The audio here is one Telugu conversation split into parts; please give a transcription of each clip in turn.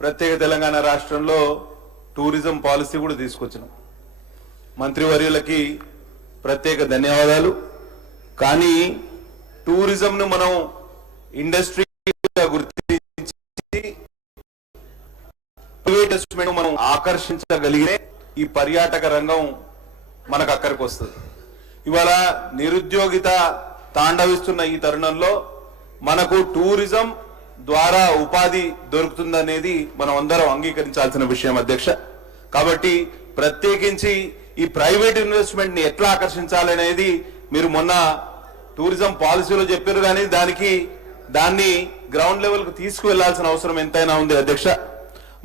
ప్రత్యేక తెలంగాణ రాష్ట్రంలో టూరిజం పాలసీ కూడా తీసుకొచ్చినాం. మంత్రివర్యులకి ప్రత్యేక ధన్యవాదాలు. కానీ టూరిజంను మనం ఇండస్ట్రీగా గుర్తించి మనం ఆకర్షించగలిగే ఈ పర్యాటక రంగం మనకు అక్కడికి వస్తుంది. ఇవాళ నిరుద్యోగిత తాండవిస్తున్న ఈ తరుణంలో మనకు టూరిజం ద్వారా ఉపాధి దొరుకుతుందనేది మనం అందరం అంగీకరించాల్సిన విషయం అధ్యక్ష. కాబట్టి ప్రత్యేకించి ఈ ప్రైవేట్ ఇన్వెస్ట్మెంట్ ని ఎట్లా ఆకర్షించాలనేది మీరు మొన్న టూరిజం పాలసీలో చెప్పారు. కానీ దాన్ని గ్రౌండ్ లెవెల్ కు తీసుకువెళ్లాల్సిన అవసరం ఎంతైనా ఉంది అధ్యక్ష.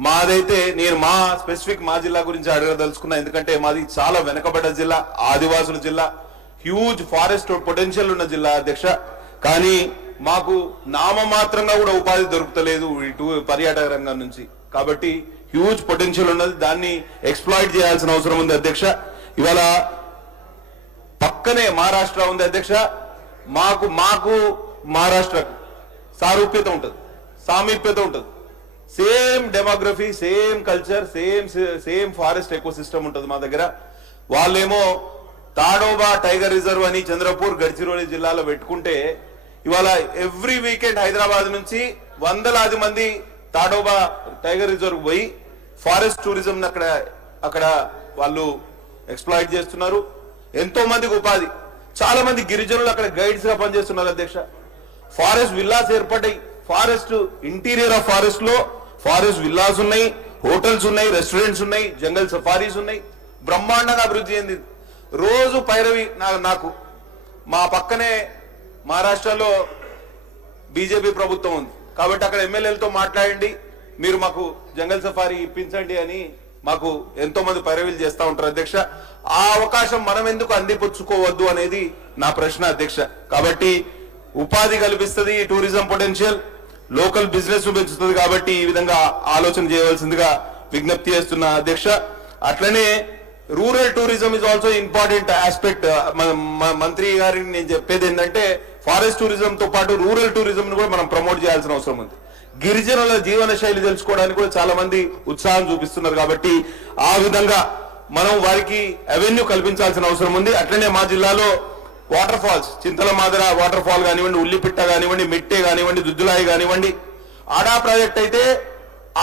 మాదైతే నేను స్పెసిఫిక్ మా జిల్లా గురించి అడగదలుచుకున్నా. ఎందుకంటే మాది చాలా వెనకబడ్డ జిల్లా, ఆదివాసుల జిల్లా, హ్యూజ్ ఫారెస్ట్ పొటెన్షియల్ ఉన్న జిల్లా అధ్యక్ష. కానీ మాకు నామమాత్రంగా కూడా ఉపాధి దొరుకుతలేదు ఇటు పర్యాటక రంగం నుంచి. కాబట్టి హ్యూజ్ పొటెన్షియల్ ఉన్నది, దాన్ని ఎక్స్ప్లాయిట్ చేయాల్సిన అవసరం ఉంది అధ్యక్ష. ఇవాళ పక్కనే మహారాష్ట్ర ఉంది అధ్యక్ష. మాకు మహారాష్ట్రకు సారూప్యత ఉంటుంది, సామీప్యత ఉంటుంది. Same demography, same culture, same forest eco system ఉంటుంది మా దగ్గర. వాళ్ళేమో తాడోబా టైగర్ రిజర్వ్ అని చంద్రపూర్, గడ్చిరోలి జిల్లాలో పెట్టుకుంటే ఇవాళ ఎవ్రీ వీకెండ్ హైదరాబాద్ నుంచి వందలాది మంది తాడోబా టైగర్ రిజర్వ్ పోయి ఫారెస్ట్ టూరిజం అక్కడ వాళ్ళు ఎక్స్ప్లాయిట్ చేస్తున్నారు. ఎంతో మందికి ఉపాధి. చాలా మంది గిరిజనులు అక్కడ గైడ్స్ గా పనిచేస్తున్నారు అధ్యక్ష. ఫారెస్ట్ విల్లాస్ ఏర్పడ్డాయి. ఫారెస్ట్ ఇంటీరియర్ ఆఫ్ ఫారెస్ట్ లో ఫారెస్ట్ విల్లాస్ ఉన్నాయి, హోటల్స్ ఉన్నాయి, రెస్టారెంట్స్ ఉన్నాయి, జంగల్ సఫారీస్ ఉన్నాయి. బ్రహ్మాండంగా అభివృద్ధి చెందింది. రోజు పైరవి నాకు మా పక్కనే మహారాష్ట్రలో బీజేపీ ప్రభుత్వం ఉంది కాబట్టి అక్కడ ఎమ్మెల్యేలతో మాట్లాడండి, మీరు మాకు జంగల్ సఫారీ ఇప్పించండి అని మాకు ఎంతో మంది పైరవీలు చేస్తూ ఉంటారు అధ్యక్ష. ఆ అవకాశం మనం ఎందుకు అందిపుచ్చుకోవద్దు అనేది నా ప్రశ్న అధ్యక్ష. కాబట్టి ఉపాధి కల్పిస్తుంది ఈ టూరిజం పొటెన్షియల్, లోకల్ బిజినెస్ పెంచుతుంది. కాబట్టి ఈ విధంగా ఆలోచన చేయవలసిందిగా విజ్ఞప్తి చేస్తున్నా అధ్యక్ష. అట్లనే rural tourism is also important aspect. మంత్రి గారికి నేను చెప్పేది ఏంటంటే ఫారెస్ట్ టూరిజం తో పాటు రూరల్ టూరిజం ను కూడా మనం ప్రమోట్ చేయాల్సిన అవసరం ఉంది. గిరిజనుల జీవన శైలి తెలుసుకోవడానికి కూడా చాలా మంది ఉత్సాహం చూపిస్తున్నారు. కాబట్టి ఆ విధంగా మనం వారికి అవెన్యూ కల్పించాల్సిన అవసరం ఉంది. అట్లనే మా జిల్లాలో వాటర్ ఫాల్స్, చింతల మాదర వాటర్ ఫాల్ కానివ్వండి, ఉల్లిపిట్ట కానివ్వండి, మిట్టే కానివ్వండి, దుద్దులాయి కానివ్వండి, ఆడా ప్రాజెక్ట్ అయితే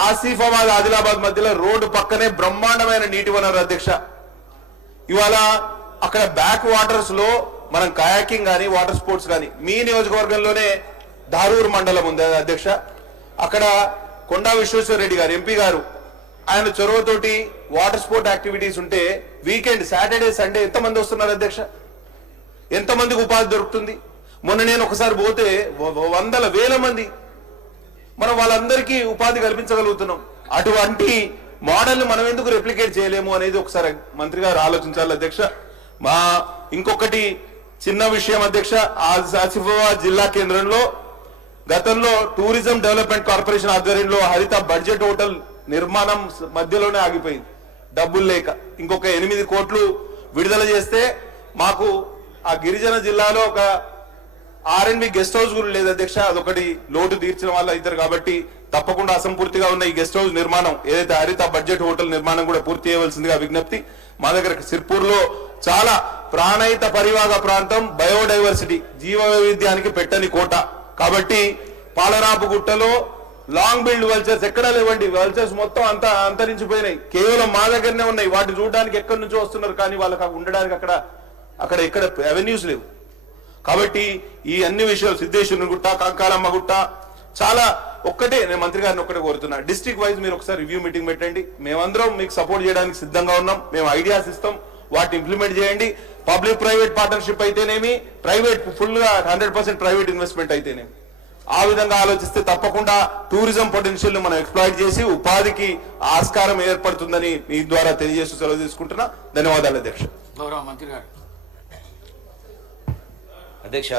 ఆసిఫాబాద్ ఆదిలాబాద్ మధ్యలో రోడ్డు పక్కనే బ్రహ్మాండమైన నీటి వనరు అధ్యక్ష. ఇవాళ అక్కడ బ్యాక్ వాటర్స్ లో మనం కయాకింగ్ కానీ వాటర్ స్పోర్ట్స్ కానీ, మీ నియోజకవర్గంలోనే ధారూర్ మండలం ఉంది అధ్యక్ష. అక్కడ కొండా విశ్వేశ్వర రెడ్డి గారు ఎంపీ గారు, ఆయన చొరవతోటి వాటర్ స్పోర్ట్ యాక్టివిటీస్ ఉంటే వీకెండ్ సాటర్డే సండే ఎంతమంది వస్తున్నారు అధ్యక్ష? ఎంతమందికి ఉపాధి దొరుకుతుంది? మొన్న నేను ఒకసారి పోతే వందల వేల మంది, మనం వాళ్ళందరికీ ఉపాధి కల్పించగలుగుతున్నాం. అటువంటి మోడల్ మనం ఎందుకు రెప్లికేట్ చేయలేము అనేది ఒకసారి మంత్రి గారు ఆలోచించాలి అధ్యక్ష. ఇంకొకటి చిన్న విషయం అధ్యక్ష, ఆసిఫాబాద్ జిల్లా కేంద్రంలో గతంలో టూరిజం డెవలప్మెంట్ కార్పొరేషన్ ఆధ్వర్యంలో హరిత బడ్జెట్ హోటల్ నిర్మాణం మధ్యలోనే ఆగిపోయింది డబ్బులు లేక. ఇంకొక 8 కోట్లు విడుదల చేస్తే మాకు ఆ గిరిజన జిల్లాలో ఒక R&B గెస్ట్ హౌస్ కూడా లేదు అధ్యక్ష. అదొకటి లోటు తీర్చిన వాళ్ళు అవుతారు. కాబట్టి తప్పకుండా అసంపూర్తిగా ఉన్న ఈ గెస్ట్ హౌస్ నిర్మాణం, ఏదైతే హరిత బడ్జెట్ హోటల్ నిర్మాణం కూడా పూర్తి చేయవలసిందిగా విజ్ఞప్తి. మా దగ్గర సిర్పూర్ లో చాలా ప్రాణహిత పరివాహక ప్రాంతం, బయోడైవర్సిటీ, జీవ వైవిధ్యానికి పెట్టని కోట. కాబట్టి పాలరాపు గుట్టలో లాంగ్ బిల్డ్ వల్చర్స్ ఎక్కడా లేవండి. వల్చర్స్ మొత్తం అంతా అంతరించిపోయినాయి. కేవలం మా దగ్గరనే ఉన్నాయి. వాటి చూడడానికి ఎక్కడి నుంచో వస్తున్నారు, కానీ వాళ్ళకి ఉండడానికి అక్కడ ఎక్కడ అవెన్యూస్ లేవు. కాబట్టి ఈ అన్ని విషయాలు, సిద్ధేశ్వరుని గుట్ట, కంకాలమ్మ గుట్ట, చాలా ఒక్కటే నేను మంత్రి గారిని ఒక్కటే కోరుతున్నా, డిస్ట్రిక్ట్ వైజ్ మీరు ఒకసారి రివ్యూ మీటింగ్ పెట్టండి. మేమందరం మీకు సపోర్ట్ చేయడానికి సిద్ధంగా ఉన్నాం. మేము ఐడియాస్ ఇస్తాం, వాటిని ఇంప్లిమెంట్ చేయండి. పబ్లిక్ ప్రైవేట్ పార్ట్నర్షిప్ అయితేనేమి, ప్రైవేట్ ఫుల్ గా 100% ప్రైవేట్ ఇన్వెస్ట్మెంట్ అయితేనేమి, ఆ విధంగా ఆలోచిస్తే తప్పకుండా టూరిజం పొటెన్షియల్ ను మనం ఎక్స్ప్లాయిట్ చేసి ఉపాధికి ఆస్కారం ఏర్పడుతుందని మీ ద్వారా తెలియజేస్తూ సెలవు తీసుకుంటున్నా. ధన్యవాదాలు అధ్యక్ష. గౌరవ మంత్రి గారు. అధ్యక్ష,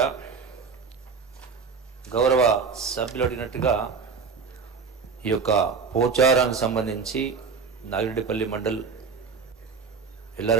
గౌరవ సభ్యులు అడిగినట్టుగా ఈ యొక్క పోచారానికి సంబంధించి నాగిరెడ్డిపల్లి మండల్ ఎల్లారెడ్డి